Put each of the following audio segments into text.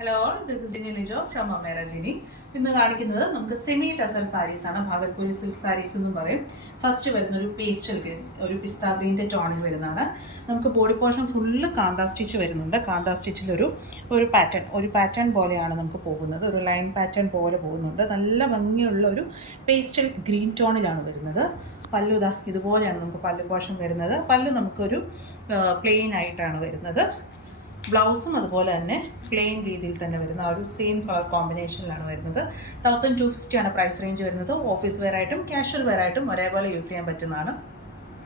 Hello this is Lijo from അമേര ജിനി. ഇന്ന് കാണിക്കുന്നത് നമുക്ക് സെമി ടസർ സാരീസ് ആണ്. ഭാഗത്പൂരി സിൽക്ക് സാരീസ് എന്നും പറയും. ഫസ്റ്റ് വരുന്ന ഒരു പേസ്റ്റൽ ഗ്രീൻ, ഒരു പിസ്ത ഗ്രീൻ്റെ ടോണിൽ വരുന്നതാണ്. നമുക്ക് body portion full kantha stitch വരുന്നുണ്ട്. കാന്താ സ്റ്റിച്ചിലൊരു പാറ്റേൺ പോലെയാണ് നമുക്ക് പോകുന്നത്. ഒരു ലൈൻ പാറ്റേൺ പോലെ പോകുന്നുണ്ട്. നല്ല ഭംഗിയുള്ള ഒരു പേസ്റ്റൽ ഗ്രീൻ ടോണിലാണ് വരുന്നത്. പല്ലു ഇതാ ഇതുപോലെയാണ് നമുക്ക് പല്ലു പോർഷൻ വരുന്നത്. പല്ലു നമുക്കൊരു പ്ലെയിൻ ആയിട്ടാണ് വരുന്നത്. ബ്ലൗസും അതുപോലെ തന്നെ പ്ലെയിൻ രീതിയിൽ തന്നെ വരുന്ന ആ ഒരു സെയിം കളർ കോമ്പിനേഷനിലാണ് വരുന്നത്. 1250 ആണ് പ്രൈസ് റേഞ്ച് വരുന്നത്. ഓഫീസ് വെയർ ആയിട്ടും കാഷ്വൽ വെയർ ആയിട്ടും ഒരേപോലെ യൂസ് ചെയ്യാൻ പറ്റുന്നതാണ്.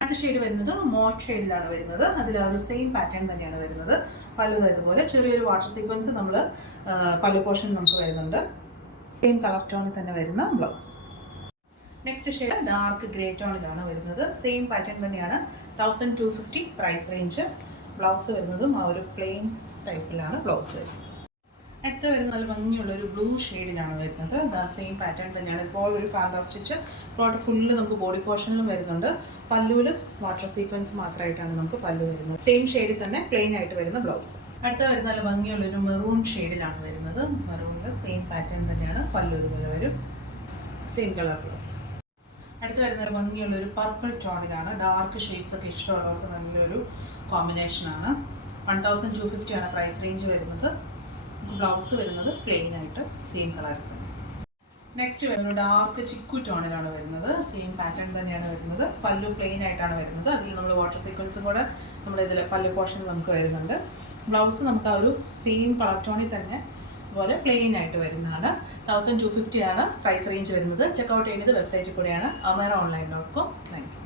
അടുത്ത ഷെയ്ഡ് വരുന്നത് മോട്ട് ഷെയ്ഡിലാണ് വരുന്നത്. അതിൽ ആ ഒരു സെയിം പാറ്റേൺ തന്നെയാണ് വരുന്നത്. പല്ലു ഇതുപോലെ ചെറിയൊരു വാട്ടർ സീക്വൻസ് നമ്മൾ പല്ലു പോർഷൻ നമുക്ക് വരുന്നുണ്ട്. സെയിം കളർ ടോണിൽ തന്നെ വരുന്ന blouse. Next shade dark grey ടോണിലാണ് വരുന്നത്. സെയിം പാറ്റേൺ തന്നെയാണ്. 1250 പ്രൈസ് റേഞ്ച്. ബ്ലൗസ് വരുന്നതും ആ ഒരു പ്ലെയിൻ ടൈപ്പിലാണ് ബ്ലൗസ് വരുന്നത്. അടുത്ത വരുന്നത് നല്ല ഭംഗിയുള്ളൊരു ബ്ലൂ ഷെയ്ഡിലാണ് വരുന്നത്. സെയിം പാറ്റേൺ തന്നെയാണ്. ഇപ്പോൾ ഒരു കാന്താ സ്റ്റിച്ച് പ്രോഡക്റ്റ് ഫുള്ള് നമുക്ക് ബോഡി പോർഷനിലും വരുന്നുണ്ട്. പല്ലുവിൽ വാട്ടർ സീക്വൻസ് മാത്രമായിട്ടാണ് നമുക്ക് പല്ലു വരുന്നത്. സെയിം ഷെയ്ഡിൽ തന്നെ പ്ലെയിൻ ആയിട്ട് വരുന്ന ബ്ലൗസ്. അടുത്ത വരുന്ന നല്ല ഭംഗിയുള്ളൊരു മെറൂൺ ഷെയ്ഡിലാണ് വരുന്നത്. മെറൂണിൽ സെയിം പാറ്റേൺ തന്നെയാണ്. പല്ലു ഇതുപോലെ വരും. Same colour blouse. അടുത്ത് വരുന്ന ഒരു ഭംഗിയുള്ളൊരു പർപ്പിൾ ടോണിലാണ്. ഡാർക്ക് ഷെയ്ഡ്സ് ഒക്കെ ഇഷ്ടമുള്ളവർക്ക് നല്ലൊരു കോമ്പിനേഷനാണ്. 1250 ആണ് പ്രൈസ് റേഞ്ച് വരുന്നത്. ബ്ലൗസ് വരുന്നത് പ്ലെയിൻ ആയിട്ട് സെയിം കളറിൽ തന്നെ. നെക്സ്റ്റ് വരുന്നത് ഡാർക്ക് ചിക്കു ടോണിലാണ് വരുന്നത്. സെയിം പാറ്റേൺ തന്നെയാണ് വരുന്നത്. പല്ലു പ്ലെയിൻ ആയിട്ടാണ് വരുന്നത്. അതിൽ നമ്മൾ വാട്ടർ സീക്വൻസ് കൂടെ നമ്മളിതിൽ പല്ലു പോർഷനിൽ നമുക്ക് വരുന്നുണ്ട്. ബ്ലൗസ് നമുക്ക് ആ ഒരു സെയിം കളർ ടോണിൽ തന്നെ അതുപോലെ പ്ലെയിൻ ആയിട്ട് വരുന്നതാണ്. 1250 ആണ് പ്രൈസ് റേഞ്ച് വരുന്നത്. ചെക്കൗട്ട് ചെയ്യുന്നത് വെബ്സൈറ്റിൽ കൂടെയാണ്, ameeraonline.com. Thank you.